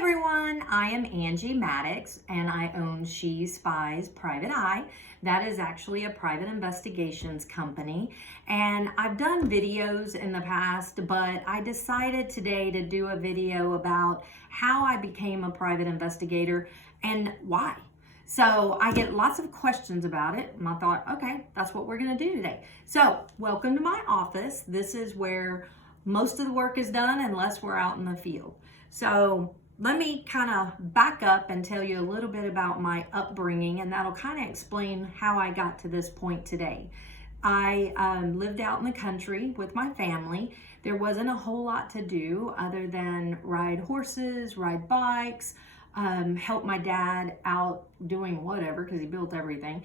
everyone, I am Anji Maddox and I own Spies Private Eye. That is actually a private investigations company, and I've done videos in the past, but I decided today to do a video about how I became a private investigator and why. So I get lots of questions about it, and I thought, okay, that's what we're going to do today. So welcome to my office. This is where most of the work is done unless we're out in the field. So let me kind of back up and tell you a little bit about my upbringing, and that'll kind of explain how I got to this point today. I lived out in the country with my family. There wasn't a whole lot to do other than ride horses, ride bikes, help my dad out doing whatever because he built everything,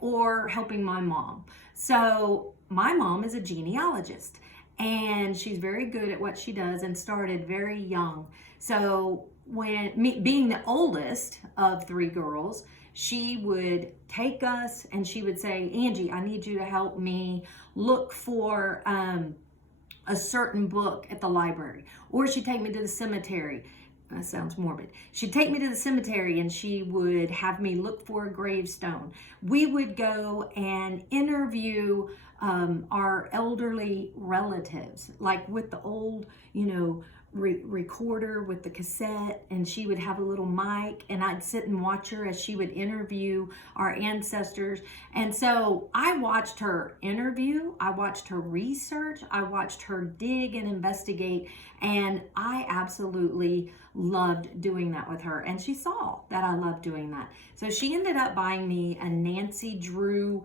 or helping my mom. So my mom is a genealogist, and she's very good at what she does and started very young. So being the oldest of three girls, she would take us and she would say, Angie, I need you to help me look for a certain book at the library. Or she'd take me to the cemetery. That sounds morbid. She'd take me to the cemetery and she would have me look for a gravestone. We would go and interview our elderly relatives, like with the old, recorder with the cassette, and she would have a little mic and I'd sit and watch her as she would interview our ancestors. And so I watched her interview, I watched her research, I watched her dig and investigate, and I absolutely loved doing that with her, and she saw that I loved doing that. So she ended up buying me a Nancy Drew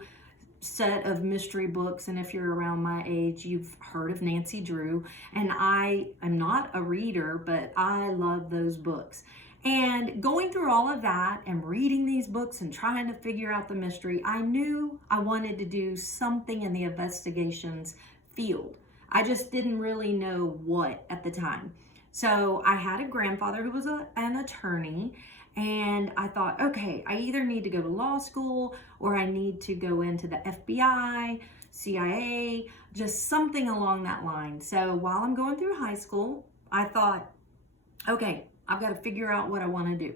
set of mystery books, and if you're around my age, you've heard of Nancy Drew, and I am not a reader, but I love those books. And going through all of that and reading these books and trying to figure out the mystery, I knew I wanted to do something in the investigations field. I just didn't really know what at the time. So I had a grandfather who was an attorney, and I thought, okay, I either need to go to law school or I need to go into the FBI, CIA, just something along that line. So while I'm going through high school, I thought, okay, I've got to figure out what I want to do.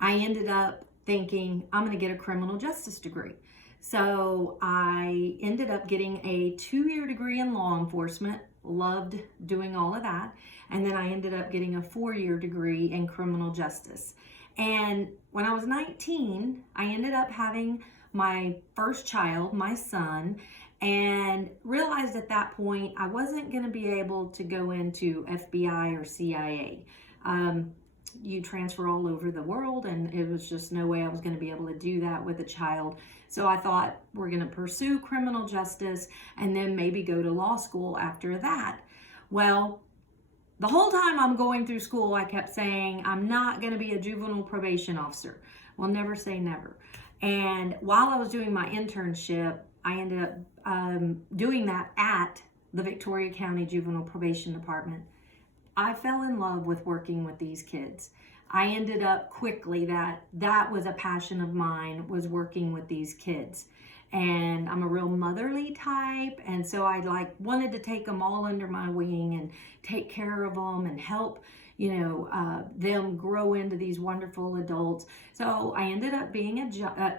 I ended up thinking I'm going to get a criminal justice degree. So I ended up getting a 2-year degree in law enforcement, loved doing all of that. And then I ended up getting a 4-year degree in criminal justice. And when I was 19, I ended up having my first child, my son, and realized at that point I wasn't going to be able to go into FBI or CIA. You transfer all over the world, and it was just no way I was going to be able to do that with a child. So I thought, we're going to pursue criminal justice and then maybe go to law school after that. Well, the whole time I'm going through school, I kept saying, I'm not going to be a juvenile probation officer. Well, never say never. And while I was doing my internship, I ended up doing that at the Victoria County Juvenile Probation Department. I fell in love with working with these kids. I ended up quickly that was a passion of mine, was working with these kids. And I'm a real motherly type, and so I wanted to take them all under my wing and take care of them and help them grow into these wonderful adults. So I ended up being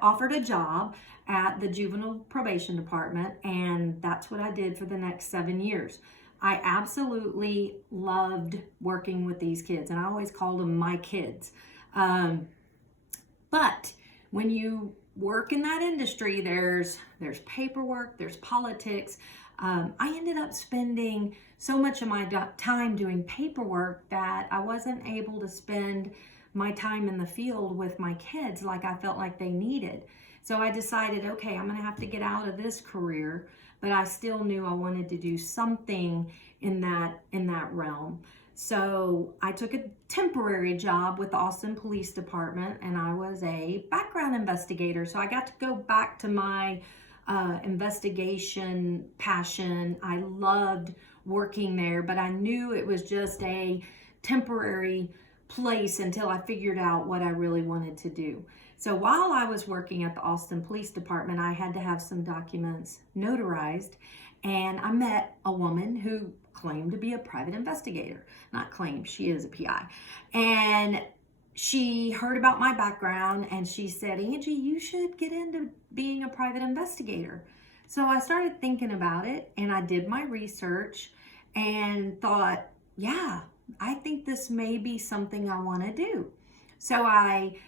offered a job at the Juvenile Probation Department, and that's what I did for the next 7 years. I absolutely loved working with these kids, and I always called them my kids. But when you work in that industry, there's paperwork, there's politics. I ended up spending so much of my time doing paperwork that I wasn't able to spend my time in the field with my kids like I felt like they needed. So I decided, okay, I'm going to have to get out of this career, but I still knew I wanted to do something in that realm. So I took a temporary job with the Austin Police Department, and I was a background investigator. So I got to go back to my investigation passion. I loved working there, but I knew it was just a temporary place until I figured out what I really wanted to do. So while I was working at the Austin Police Department, I had to have some documents notarized, and I met a woman who claimed to be a private investigator. Not claimed, she is a PI. And she heard about my background and she said, Angie, you should get into being a private investigator. So I started thinking about it and I did my research and thought, yeah, I think this may be something I want to do. So I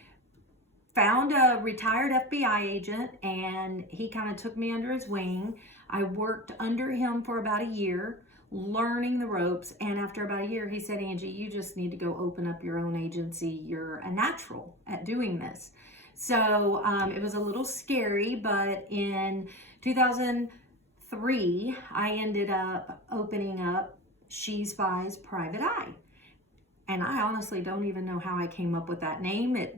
found a retired FBI agent and he kind of took me under his wing. I worked under him for about a year, learning the ropes. And after about a year, he said, Angie, you just need to go open up your own agency. You're a natural at doing this. So it was a little scary, but in 2003, I ended up opening up Spies Private Eye. And I honestly don't even know how I came up with that name. It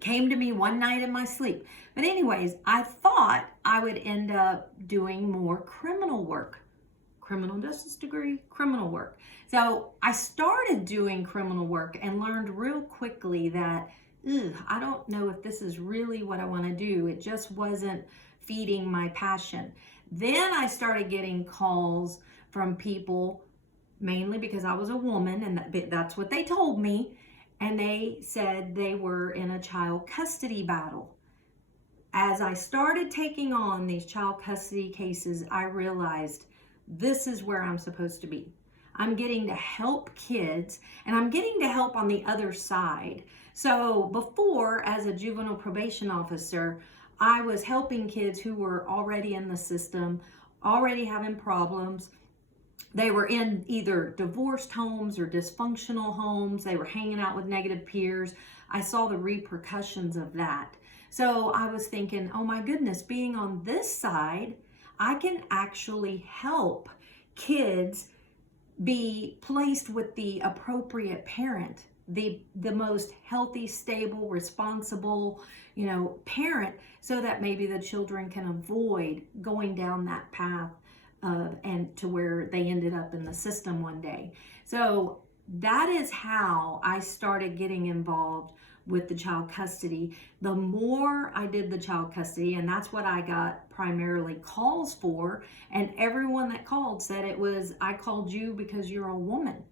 came to me one night in my sleep. But anyways, I thought I would end up doing more criminal work. Criminal justice degree, criminal work. So I started doing criminal work and learned real quickly that, I don't know if this is really what I want to do. It just wasn't feeding my passion. Then I started getting calls from people, mainly because I was a woman, and that's what they told me. And they said they were in a child custody battle. As I started taking on these child custody cases, I realized this is where I'm supposed to be. I'm getting to help kids, and I'm getting to help on the other side. So before, as a juvenile probation officer, I was helping kids who were already in the system, already having problems. They were in either divorced homes or dysfunctional homes. They were hanging out with negative peers. I saw the repercussions of that. So I was thinking, oh my goodness, being on this side, I can actually help kids be placed with the appropriate parent, the most healthy, stable, responsible, parent, so that maybe the children can avoid going down that path and to where they ended up in the system one day. So that is how I started getting involved with the child custody. The more I did the child custody, and that's what I got primarily calls for, and everyone that called said it was, I called you because you're a woman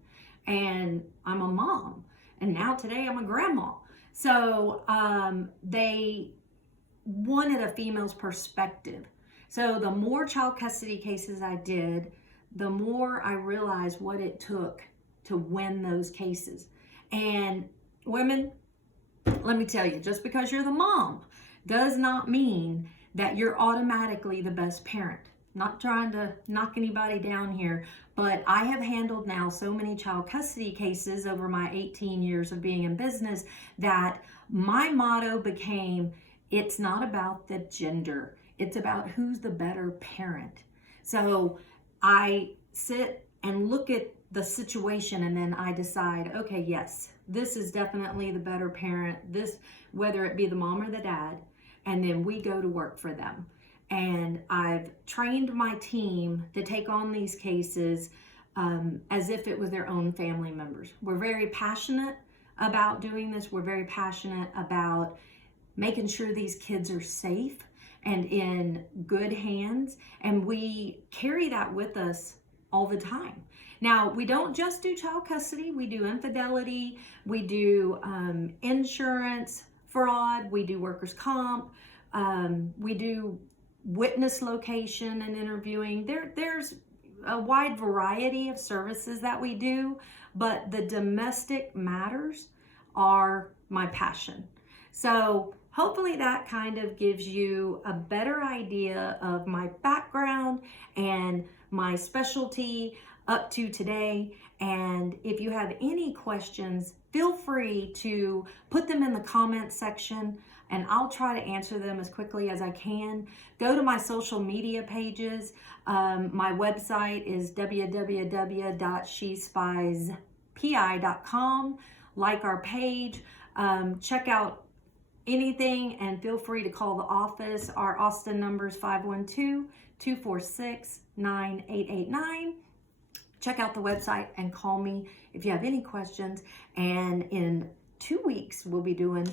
and I'm a mom, and now today I'm a grandma. So they wanted a female's perspective. So the more child custody cases I did, the more I realized what it took to win those cases. And women, let me tell you, just because you're the mom does not mean that you're automatically the best parent. Not trying to knock anybody down here, but I have handled now so many child custody cases over my 18 years of being in business that my motto became, it's not about the gender. It's about who's the better parent. So I sit and look at the situation and then I decide, okay, yes, this is definitely the better parent, this, whether it be the mom or the dad, and then we go to work for them. And I've trained my team to take on these cases as if it was their own family members. We're very passionate about doing this. We're very passionate about making sure these kids are safe and in good hands, and we carry that with us all the time. Now, we don't just do child custody, we do infidelity, we do insurance fraud, we do workers' comp, we do witness location and interviewing. There's a wide variety of services that we do, but the domestic matters are my passion. So hopefully that kind of gives you a better idea of my background and my specialty up to today. And if you have any questions, feel free to put them in the comments section and I'll try to answer them as quickly as I can. Go to my social media pages. My website is www.shespiespi.com. Like our page, check out anything, and feel free to call the office. Our Austin number is 512-246-9889. Check out the website and call me if you have any questions. And in 2 weeks, we'll be doing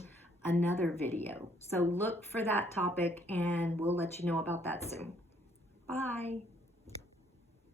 another video. So look for that topic and we'll let you know about that soon. Bye.